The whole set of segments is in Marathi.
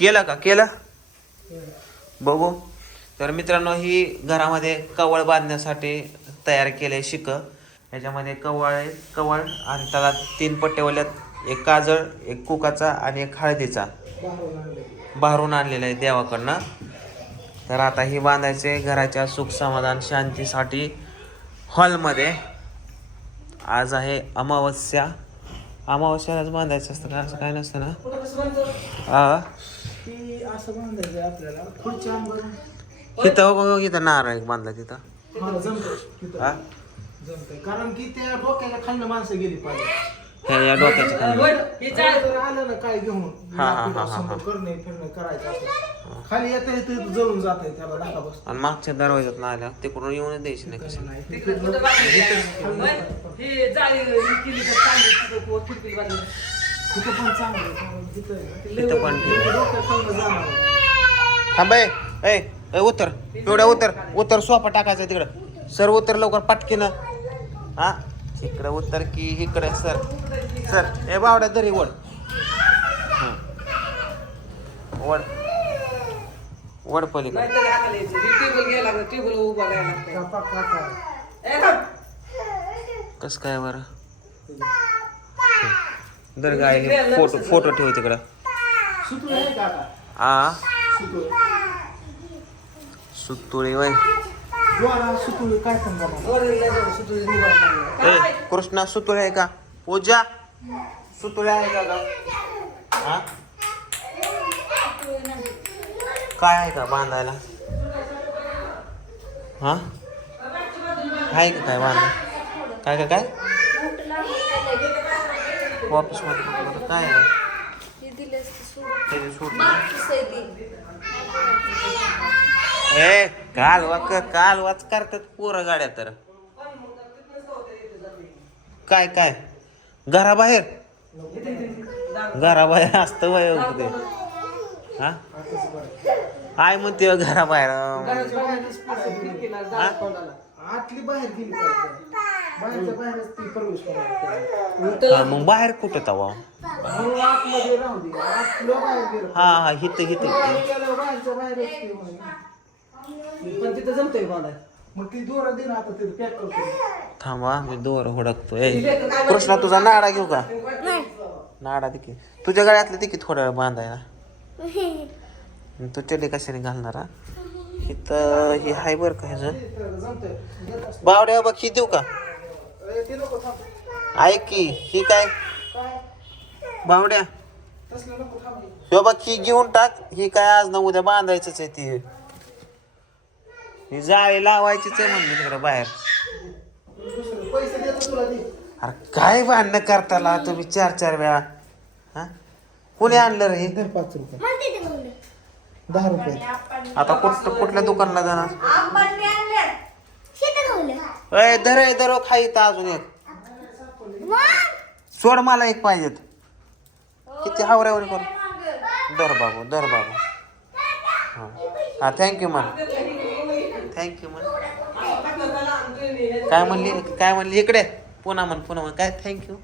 केलं का? केलं? बघू. तर मित्रांनो ही घरामध्ये कवळ बांधण्यासाठी तयार केले शिक. याच्यामध्ये कवळ आहे कवळ आणि त्याला तीन पट्ट्यावल्यात एक काजळ एक कुकाचा आणि एक हळदीचा. बाहेरून आणलेला आहे देवाकडनं. तर आता ही बांधायचे घराच्या सुख समाधान शांतीसाठी हॉलमध्ये. आज आहे अमावस्या. अमावस्यालाच बांधायचं असतं का? असं काय नसतं ना? असं बांधायचं आपल्याला. पुढच्या अंगावरून तिथं नारळ एक बांधला तिथं. हा तिथं. हा? जमतंय. कारण की त्या डोक्याला खाल्लं माणसं गेली पाहिजे. हे या डोक्याच्या खाली जर आलं ना काय घेऊन हा, हा, हा, हा, करणे फिरणे करायचं असं खाली येतं येतं जळून जात आहे त्याला आणि मागच्या दरवाज्यात ना आल्या तिकडून येऊन द्यायची नाही कशी नाही तिकडे कुठं? हे जाळी केली तर चांगली तिथं बांधलं. तिथं पण चांगलं आहे, कारण तिथं आहे ना, ते लय- तिथं पण लय डोक्यात खाल्लं जाणार आहे. थांब ए. ए ए, उतर. एवढ्या उतर. उतर सोफा टाकायचा तिकडं. सर उतर लवकर पटकीन. हा? इकडं उतर की इकडे सर. सर ए बावड्या दरी वड हं. वड वड पलीकडे. नाहीतरी हाताला यायचं. हे टेबल घ्यायला लागलं, टेबल उभा राहायला लागतं. कापा, कापा. ए, थांब. कस काय बरं? दर फोटो फोटो ठेव तिकडं. आ? सुतुळे वय. कृष्णा सुतुळे आहे का? पूजा. सुतुळे आहे का काय आहे का बांधायला? हा? आहे का काय बांधा काय काय काय? ऑफिसमध्ये कुठलं तर काय आहे? सूट ए काल वाक काल वाच करतात पोरं गाड्या तर. काय काय? घराबाहेर? घराबाहेर असतं वय ते हा? आय म्हणते घराबाहेर. आतली बाहेर गेली बाहेरच्या बाहेरच ती प्रवेश करायला हा, मग बाहेर कुठं तवा? म्हणून आतमध्ये राहू दे. आतलं बाहेर गेलं. हा हा हित हित बाहेर गेल्यावर बाहेरच्या बाहेरच ते म्हणे. पण तिथं जमतंय बांधाय मग ती दोरा दे ना आता ते पॅक करतो. थांबा मी दोर हुडकतो. कृष्णा तुझा नाडा घेऊ का? नाडा देखील तुझ्या गळ्यातलं देखील थोडा वेळ बांधायला. तू चली कशाने घालणार हा? इथं हे हाय बरं का ह्याचं? जमतंय. बावड्या बघ ही देऊ का? ते ऐक की ही काय? बावड्या ह्यो बघ ही घेऊन टाक. ही काय आज ना उद्या बांधायचंच आहे ती. ही जाळी लावायचीच आहे म्हणली तिकडे बाहेर. अरे काय भांडणं करताला तुम्ही चार चार वेळा? हा? कोणी आणलं रे हे? पाच रुपये दहा रुपये. आता कुठ कुठल्या दुकानला जाणार? अय धर आहे, धर खाई तर अजून एक. सोड मला एक पाहिजेत. किती हावऱ्यावर कर? दर बाबू दर बाबू. हा. हा थँक्यू म्हण थँक्यू म्हण काय म्हणली? काय म्हणली? इकडे. पुन्हा म्हण पुन्हा म्हण. काय? थँक्यू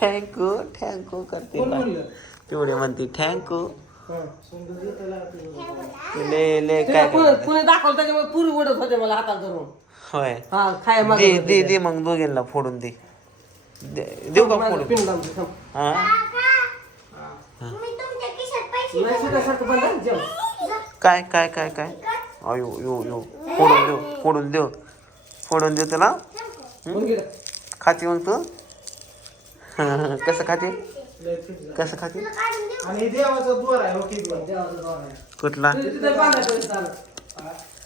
थँक्यू थँक्यू करते. पिवडी म्हणते थँक्यू समजा देताला ते. ले ले तिला काय पुणे करते? पुणे दाखवलं त्याच्यामुळे पुरी उडत होते मला हातात धरून होय हा खाय दे दे दे मग दोघींना फोडून दे दे- देऊ का फोडून. हा बंद. काय काय काय काय अयो यो यो फोडून देऊ फोडून देऊ फोडून देऊ त्याला मग. खाते मग तू कसं खाते लय. कसं खाते? आणि देवाचा द्वार आहे हो की द्वार देवाचं दोर आहे. कुठला? तिथे- चालत.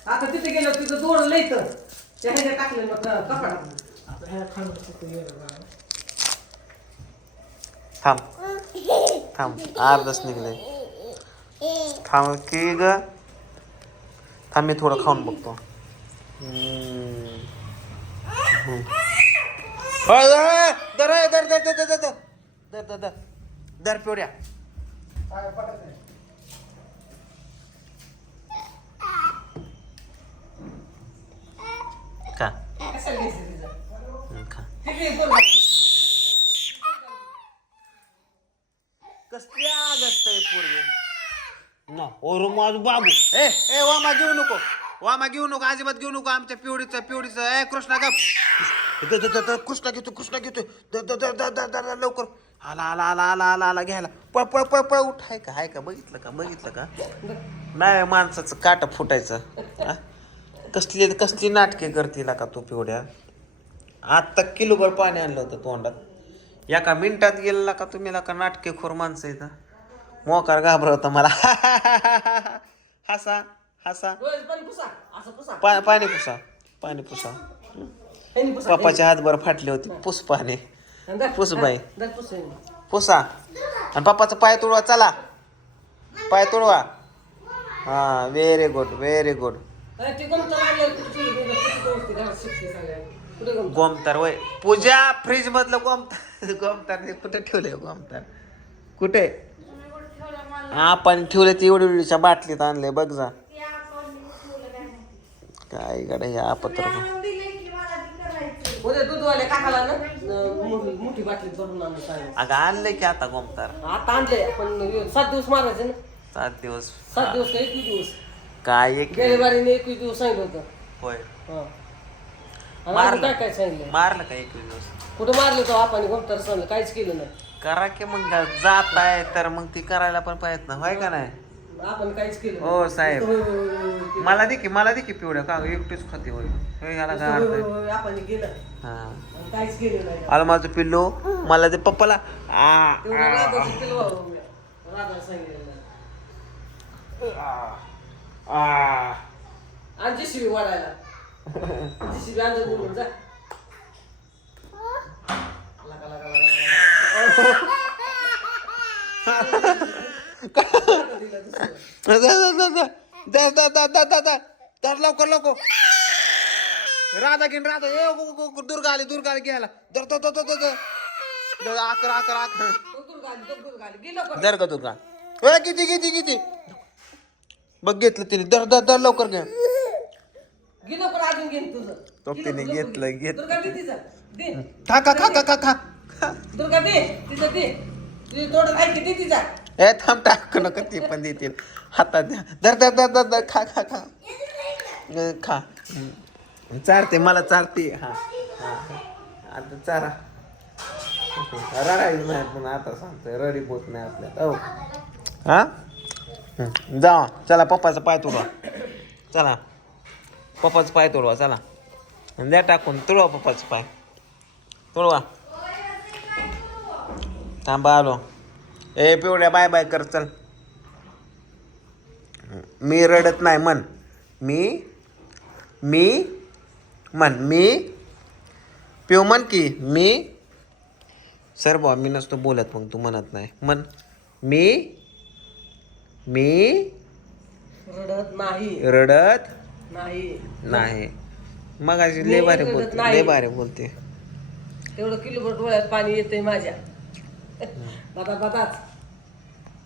आता तिथे गेलं तिथं दोर त्या टाकलं मग कपडात आता ह्या खाणं तिथं गेलं बघा. थांब. थांब. अर्धच निघले. थांब की ग? थांब मी थोडं खाऊन बघतो. हम्म. हम्म. अय, अय, दर दर दर दर दर. दर दर दर दर पिवड्या काय पटत नाही. खा कशाला घ्यायचं तिचं? हम्म, खा तिथे बोल. कसली आगस्त आहे पोरगे ना ओरू माझ बाबू ए ए वामा घेऊ नको वामा घेऊ नको अजिबात घेऊ नको आमच्या पिवडीचं पिवडीचं ए कृष्णा गप द- द- द- द- कृष्णा घेतो कृष्णा घेतो द- द- द- द- द- द- द- लवकर आला आला आला आला आला आला घ्यायला. पळ पळ पळ पळ उठ. आहे का आहे का? बघितलं का बघितलं का? नाही माणसाचं काट फुटायचं. हा? कसली कसली नाटके करतील का तू पिवड्या? आत्ता किलोभर पाणी आणलं होतं तोंडात. एका मिनिटात गेलेला का तुम्ही का नाटके खोर माणसं इथं? मोकार घाबरवतं मला. हसा हसा. डोळ्यात पाणी पुसा. असं पुसा. पा पाणी पुसा पाणी पुसा. ह्यानी पुसा. पप्पाच्या हातभर फाटले होते. पुस पाणी. पुस बाई. पुस. आणि पप्पाचा पाय तुडवा चला. पाय तुडवा. हा व्हेरी गुड व्हेरी गुड? गोमतार वय. पूजा फ्रीज मधलं गोमतार. गोमतार ते कुठे ठेवलंय गोमतार? कुठे? आपण ठेवले ते एवढी एवढीच्या बाटलीत आणले बघ जा. काय गड्या हे आपत्र. उद्या दूधवाल्या काकाला ना? अं, मोठी- मोठी बाटली भरून आणून सांगितलं अगं आणलंय की आता गोमतार. आता आणले पण सात दिवस मारायचे ना. सात दिवस. सात दिवस का एकवीस दिवस? काय एक गेल्या बारीने एकवीस दिवस सांगितलं होतं. होय. हा. आणि मारलं. अजून काय काय सांगितलं? मारलं का एकवीस दिवस? कुठं मारलं तो आपण घोमतर सांगलं काहीच केलं नाही. करा की मग जात आहे तर मग ती करायला पण पाहिजेत ना होय का नाही? आपण काहीच केलं नाही. हो साहेब. मला दे की मला दे की पिवड्या का? एकटीच खाते होय. होय याला काय अर्थ होय, आहे? होय, आपण केलं. हा. आणि काहीच केलं नाही. आलं माझं पिल्लू. मला ते पप्पाला. आ तेवढं केलं. राधाला सांगितलं आ आणि जेसीबी वाढायला. जेसीबी अंदाज बोलून जा. लका, लका, लका, लका, लका. दिलं दुसरं. दर दर दर दर दर दर दर लवकर लवकर राधा घेऊन राधा ए दुर्गा आली दुर्गा आली घ्यायला दर दर दर दर दर दर. दर आकर आकर आकर तो दुर्गा आली, तो दुर्गा आली. गेलं पण. दर का दुर्गा ए किती किती किती बघ घेतलं तिने दर दर दर लवकर घ्या तो गेलं, तिने घेतलं. घेतलं. खा खा खा खा खा खा दुर्गा दे तिचं दे तुझी तोंडात आहे की दे तिचा ए थांब टाकू नको ते पण देतील. हातात द्या. दर दर दर दर दर खा खा खा. अं, खा. हम्म. चारते मला चारते. हा हा हा. आता चारा. रडायच नाही पण आता सांगतोय रडी बोत नाही आपल्यात. हो. हा? जा चला पप्पाचा पाय तुडवा. चला. पप्पाचा पाय तुडवा चला. आणि द्या टाकून तुडवा पप्पाचा पाय. तुडवा. थांबा आलो. ए पिवड्या बाय बाय कर चल. मी रडत नाही मन मी मी म्हण. मी पिव म्हण की मी सर बा मी नसतो बोलत मग तू म्हणत नाही. म्हण. मी मी रडत नाही. रडत नाही. नाही. मग अशी रडत बोलते भारी बोलते. तेवढं किलोभर डोळ्यात पाणी येते माझ्या. बता बताच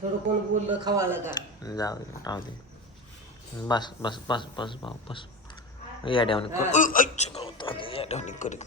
थोडं कोण बोललं खावायला का जाऊ दे राहू दे. बस बस बस बस भाऊ बस. या डावणी कर. या डावणी करीत